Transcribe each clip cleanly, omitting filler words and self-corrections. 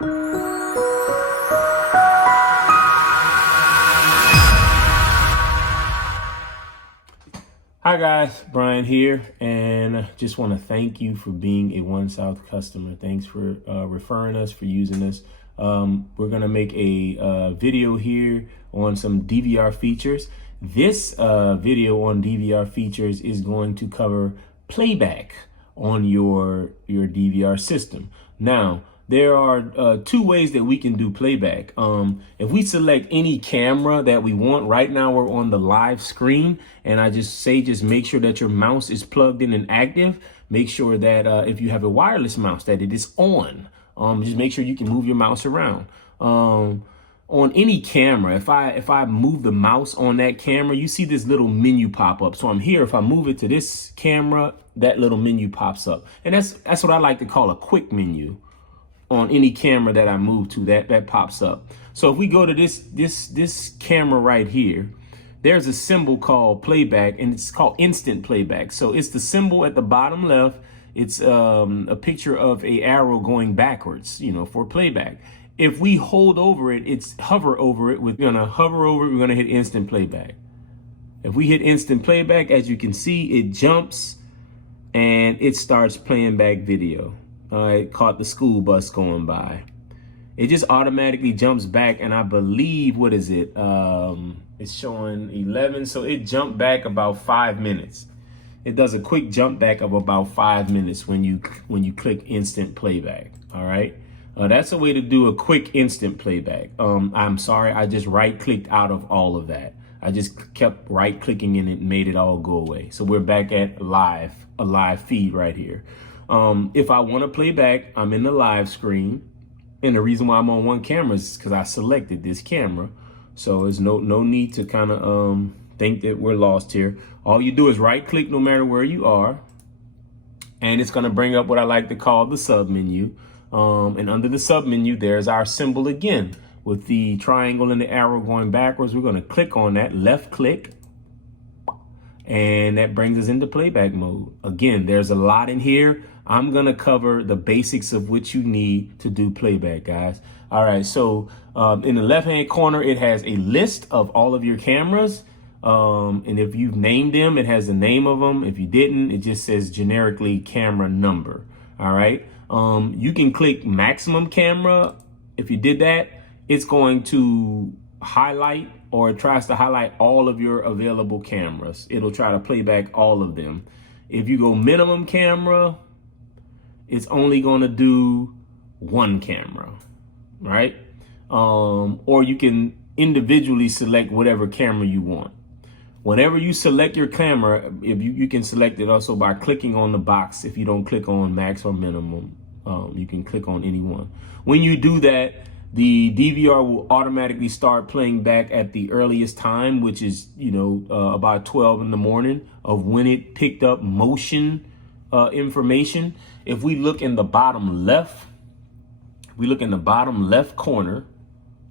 Hi guys, Brian here, and just want to thank you for being a One South customer. Thanks for referring us, for using us. We're gonna make a video here on some DVR features. This video on DVR features is going to cover playback on your DVR system. Now, there are two ways that we can do playback. If we select any camera that we want, right now we're on the live screen, and I just make sure that your mouse is plugged in and active. Make sure that if you have a wireless mouse, that it is on. Just make sure you can move your mouse around. On any camera, if I move the mouse on that camera, you see this little menu pop up. So I'm here. If I move it to this camera, that little menu pops up, and that's what I like to call a quick menu. On any camera that I move to, that pops up. So if we go to this camera right here, there's a symbol called playback, and it's called instant playback. So it's the symbol at the bottom left. It's a picture of a arrow going backwards, for playback. If we hold over it, hover over it. We're gonna hover over it. We're gonna hit instant playback. If we hit instant playback, as you can see, it jumps and it starts playing back video. It caught the school bus going by. It just automatically jumps back, and I believe, what is it? It's showing 11, so it jumped back about 5 minutes. It does a quick jump back of about 5 minutes when you click instant playback. All right, that's a way to do a quick instant playback. I'm sorry, I just right-clicked out of all of that. I just kept right-clicking and it made it all go away. So we're back at a live feed right here. If I want to play back, I'm in the live screen, and the reason why I'm on one camera is because I selected this camera. So there's no need to kind of think that we're lost here. All you do is right click no matter where you are, and it's going to bring up what I like to call the sub menu. And under the sub menu, there's our symbol again with the triangle and the arrow going backwards. We're going to click on that, left click, and that brings us into playback mode. Again, there's a lot in here. I'm going to cover the basics of what you need to do playback, guys. All right, so in the left-hand corner, it has a list of all of your cameras. And if you've named them, it has the name of them. If you didn't, it just says generically camera number. All right, you can click maximum camera. If you did that, it's going to highlight, or it tries to highlight all of your available cameras. It'll try to play back all of them. If you go minimum camera, it's only going to do one camera, right? Or you can individually select whatever camera you want. Whenever you select your camera, if you can select it also by clicking on the box. If you don't click on max or minimum, you can click on any one. When you do that, the DVR will automatically start playing back at the earliest time, which is, about 12 in the morning of when it picked up motion information. If we look in the bottom left, corner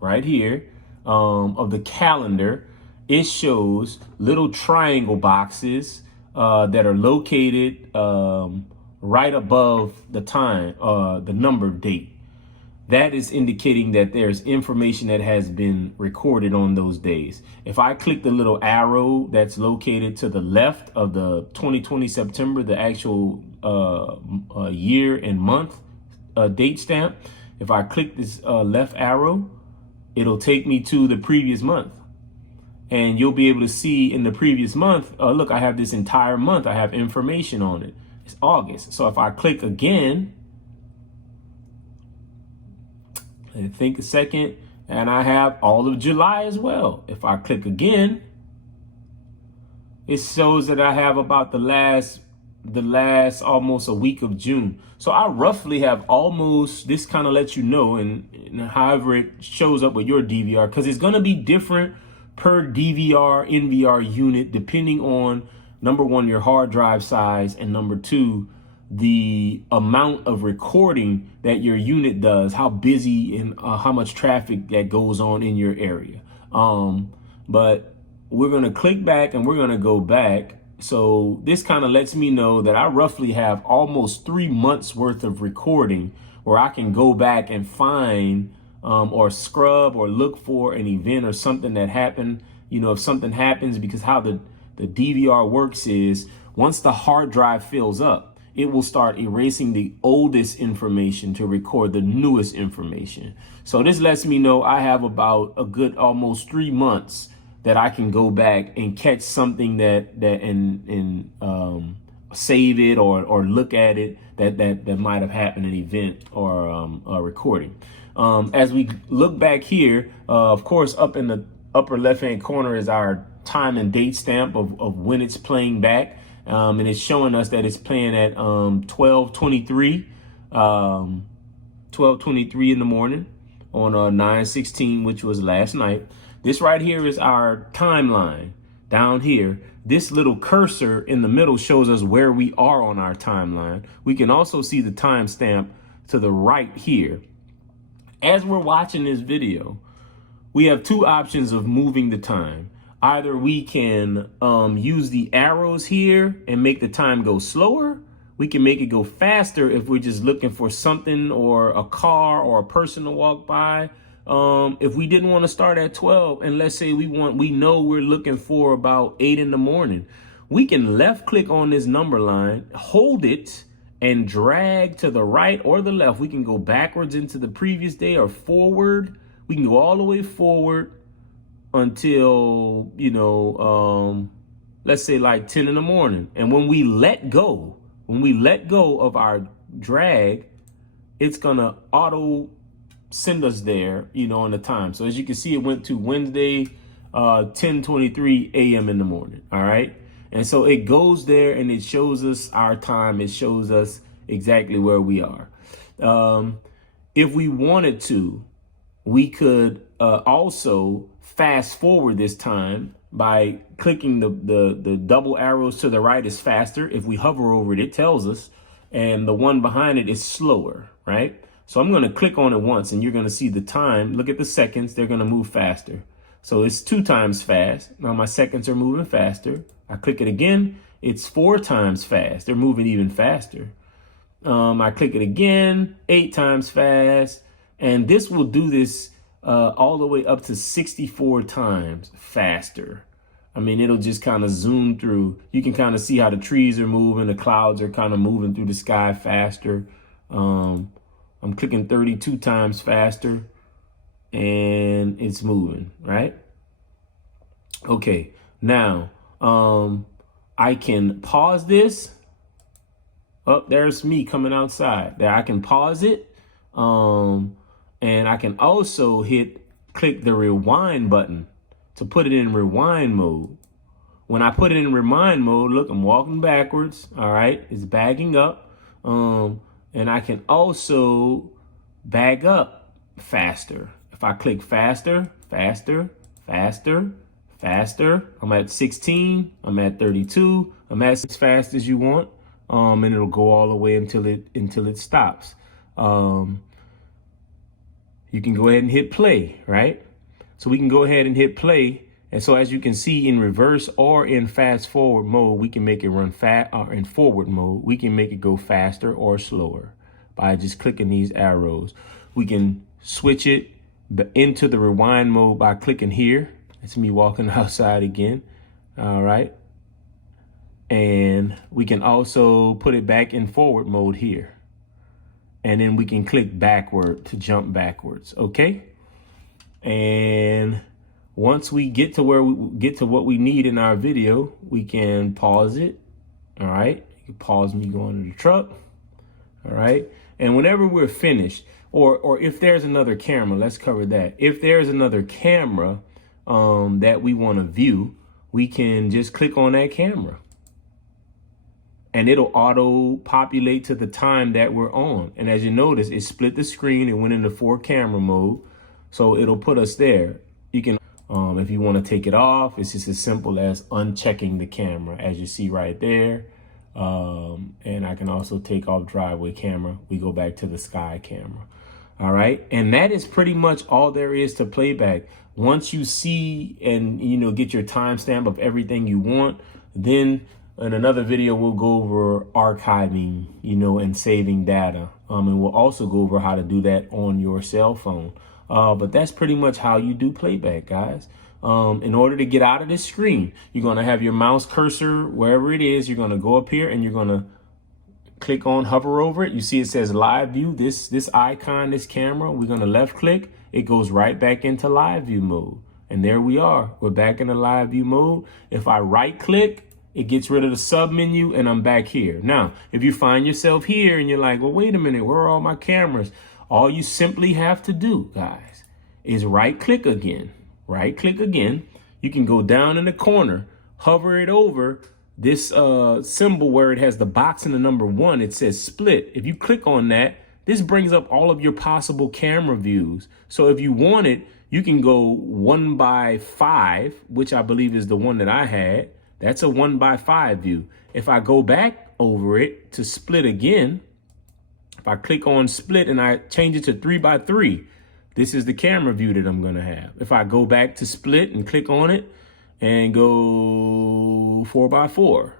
right here of the calendar, it shows little triangle boxes that are located right above the time, the number date. That is indicating that there's information that has been recorded on those days. If I click the little arrow that's located to the left of the 2020 September, the actual year and month date stamp, if I click this left arrow, it'll take me to the previous month. And you'll be able to see in the previous month, look, I have this entire month. I have information on it. It's August. So if I click again, and think a second, and I have all of July as well. If I click again, it shows that I have about the last almost a week of June. So I roughly have almost, this kind of lets you know, and however it shows up with your DVR, because it's going to be different per DVR, NVR unit, depending on, number one, your hard drive size, and number two, the amount of recording that your unit does, how busy and how much traffic that goes on in your area. But we're going to click back and we're going to go back. So this kind of lets me know that I roughly have almost 3 months worth of recording where I can go back and find or scrub or look for an event or something that happened. You know, if something happens, because how the DVR works is once the hard drive fills up, it will start erasing the oldest information to record the newest information. So this lets me know I have about a good almost 3 months that I can go back and catch something that save it or look at it that might have happened, an event or a recording. As we look back here, of course, up in the upper left-hand corner is our time and date stamp of when it's playing back. And it's showing us that it's playing at 12:23 in the morning on 9/16, which was last night. This right here is our timeline down here. This little cursor in the middle shows us where we are on our timeline. We can also see the timestamp to the right here. As we're watching this video, we have two options of moving the time. Either we can use the arrows here and make the time go slower. We can make it go faster if we're just looking for something or a car or a person to walk by. If we didn't want to start at 12 and let's say we know we're looking for about 8 in the morning, we can left click on this number line, hold it and drag to the right or the left. We can go backwards into the previous day or forward. We can go all the way forward until, you know, let's say like 10 in the morning. And when we let go of our drag, it's gonna auto send us there, you know, on the time. So as you can see, it went to Wednesday, 10:23 a.m. in the morning. All right. And so it goes there and it shows us our time. It shows us exactly where we are. If we wanted to, we could also fast forward this time by clicking the double arrows to the right is faster. If we hover over it, it tells us, and the one behind it is slower, right? So I'm going to click on it once and you're going to see the time. Look at the seconds. They're going to move faster. So it's 2 times fast. Now my seconds are moving faster. I click it again. It's 4 times fast. They're moving even faster. I click it again, 8 times fast. And this will do this all the way up to 64 times faster. I mean, it'll just kind of zoom through. You can kind of see how the trees are moving. The clouds are kind of moving through the sky faster. I'm clicking 32 times faster and it's moving, right? Okay, now I can pause this. Oh, there's me coming outside. There, I can pause it. And I can also click the rewind button to put it in rewind mode. When I put it in rewind mode, look, I'm walking backwards. All right, it's bagging up. And I can also bag up faster. If I click faster, faster, faster, faster, I'm at 16, I'm at 32, I'm at as fast as you want. And it'll go all the way until it stops. You can go ahead and hit play, right? So we can go ahead and hit play. And so as you can see, in reverse or in fast forward mode, we can make it run fast, or in forward mode, we can make it go faster or slower by just clicking these arrows. We can switch it into the rewind mode by clicking here. It's me walking outside again. All right. And we can also put it back in forward mode here. And then we can click backward to jump backwards. Okay. And once we get to what we need in our video, we can pause it. All right. You can pause me going to the truck. All right. And whenever we're finished, or if there's another camera, let's cover that. If there's another camera that we want to view, we can just click on that camera. And it'll auto populate to the time that we're on. And as you notice, it split the screen and went into 4 camera mode. So it'll put us there. You can, if you want to take it off, it's just as simple as unchecking the camera, as you see right there. And I can also take off driveway camera. We go back to the sky camera. All right. And that is pretty much all there is to playback. Once you see and, you know, get your timestamp of everything you want, then in another video, we'll go over archiving, you know, and saving data. And we'll also go over how to do that on your cell phone. But that's pretty much how you do playback, guys. In order to get out of this screen, you're going to have your mouse cursor wherever it is. You're going to go up here and you're going to click on, hover over it. You see it says live view, this icon, this camera. We're going to left click. It goes right back into live view mode. And there we are. We're back in the live view mode. If I right click, it gets rid of the sub menu and I'm back here. Now, if you find yourself here and you're like, well, wait a minute, where are all my cameras? All you simply have to do, guys, is right click again. Right click again. You can go down in the corner, hover it over this symbol where it has the box and the number 1. It says split. If you click on that, this brings up all of your possible camera views. So if you want it, you can go 1:5, which I believe is the one that I had. That's a 1:5 view. If I go back over it to split again, if I click on split and I change it to 3:3, this is the camera view that I'm going to have. If I go back to split and click on it and go 4:4,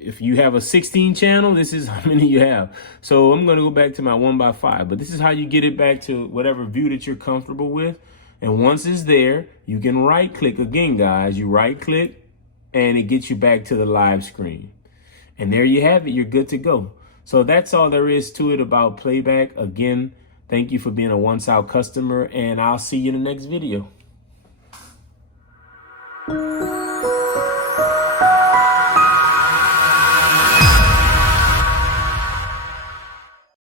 if you have a 16 channel, this is how many you have. So I'm going to go back to my 1:5, but this is how you get it back to whatever view that you're comfortable with. And once it's there, you can right click again, guys. You right click and it gets you back to the live screen. And there you have it. You're good to go. So that's all there is to it about playback. Again, thank you for being a One South customer, and I'll see you in the next video.